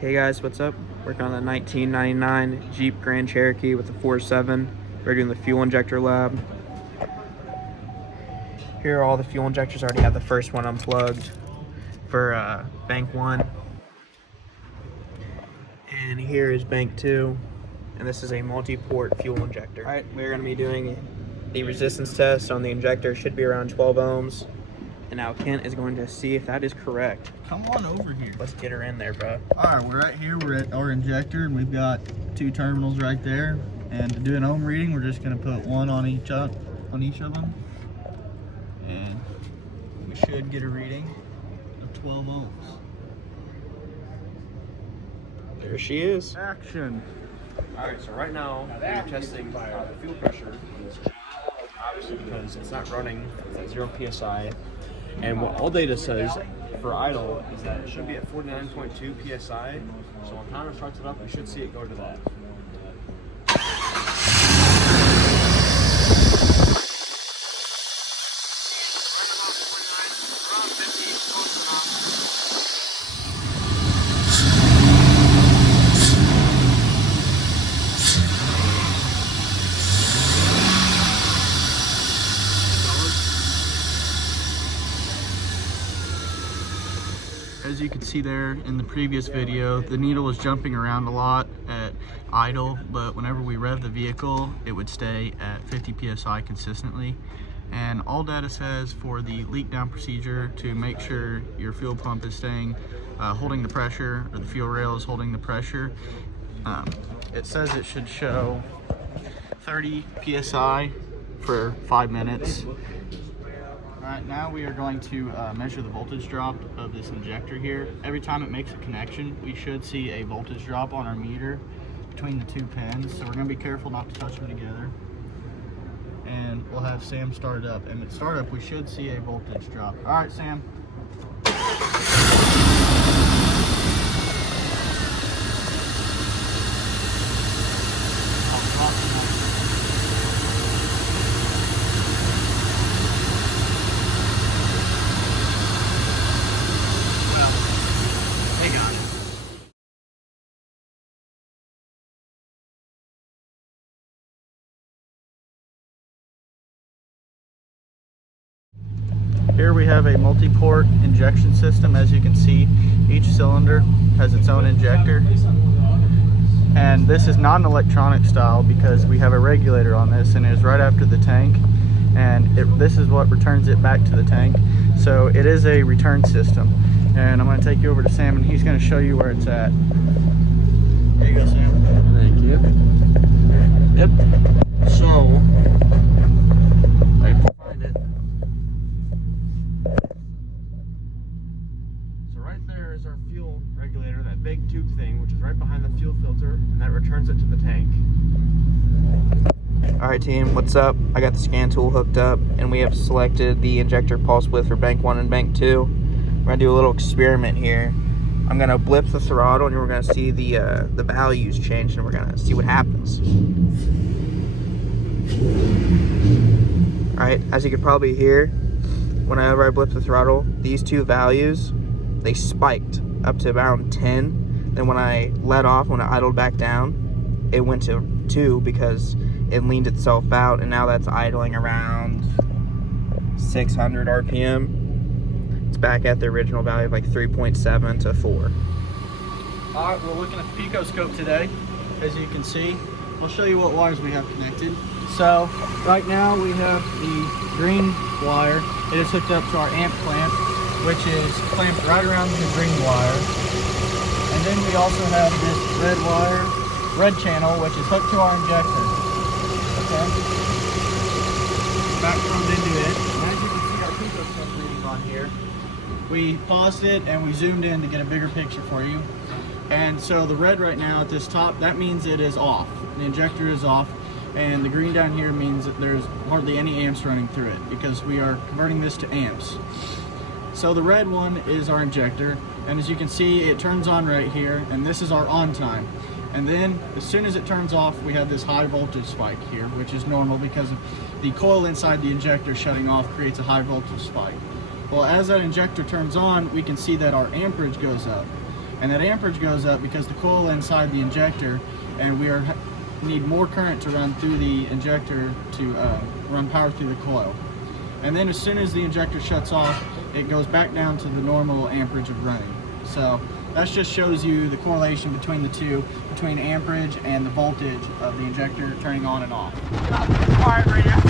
Hey guys, what's up? Working on the 1999 Jeep Grand Cherokee with the 4.7. We're doing the fuel injector lab. Here are all the fuel injectors. I already have the first one unplugged for bank 1. And here is bank 2. And this is a multi-port fuel injector. Alright, we're going to be doing the resistance test on the injector. Should be around 12 ohms. And now Kent is going to see if that is correct. Come on over here. Let's get her in there, bro. Alright, we're right here. We're at our injector and we've got 2 terminals right there. And to do an ohm reading, we're just going to put one on each of them. And we should get a reading of 12 ohms. There she is. Action. Alright, so right now we're testing the fuel pressure on this Jeep, obviously because it's not running at 0 psi. And what all data says for idle is that it should be at 49.2 psi. So when Connor starts it up, we should see it go to that. As you can see there in the previous video, the needle was jumping around a lot at idle, but whenever we rev the vehicle, it would stay at 50 psi consistently. And all data says for the leak down procedure to make sure your fuel pump is staying holding the pressure, or the fuel rail is holding the pressure. It says it should show 30 psi for 5 minutes. Alright, now we are going to measure the voltage drop of this injector here. Every time it makes a connection, we should see a voltage drop on our meter between the 2 pins. So we're going to be careful not to touch them together. And we'll have Sam start it up. And at startup, we should see a voltage drop. Alright, Sam. Here we have a multi-port injection system. As you can see, each cylinder has its own injector. And this is not an electronic style because we have a regulator on this and it is right after the tank. And this is what returns it back to the tank. So it is a return system. And I'm going to take you over to Sam and he's going to show you where it's at. There you go, Sam. Thank you. Yep. So, I can find it. So right there is our fuel regulator, that big tube thing, which is right behind the fuel filter, and that returns it to the tank. Alright team, what's up? I got the scan tool hooked up and we have selected the injector pulse width for bank 1 and bank 2. We're going to do a little experiment here. I'm going to blip the throttle and we're going to see the values change and we're going to see what happens. Alright, as you can probably hear, whenever I blip the throttle, these 2 values, they spiked up to around 10. Then when I let off, when I idled back down, it went to 2 because it leaned itself out, and now that's idling around 600 RPM. It's back at the original value of like 3.7 to 4. Alright, we're looking at the picoscope today. As you can see, we'll show you what wires we have connected. So, right now we have the green wire. It is hooked up to our amp clamp, which is clamped right around the green wire. And then we also have this red wire, red channel, which is hooked to our injector. Okay? Back plugged into it. And as you can see our picoscope reading on here, we paused it and we zoomed in to get a bigger picture for you. And so the red right now at this top, that means it is off. The injector is off. And the green down here means that there's hardly any amps running through it because we are converting this to amps. So the red one is our injector, and as you can see, it turns on right here, and this is our on time. And then as soon as it turns off, we have this high voltage spike here, which is normal because the coil inside the injector shutting off creates a high voltage spike. Well, as that injector turns on, we can see that our amperage goes up. And that amperage goes up because the coil inside the injector, and we need more current to run through the injector to run power through the coil. And then as soon as the injector shuts off, it goes back down to the normal amperage of running. So that just shows you the correlation between the two, between amperage and the voltage of the injector turning on and off. Quiet right now.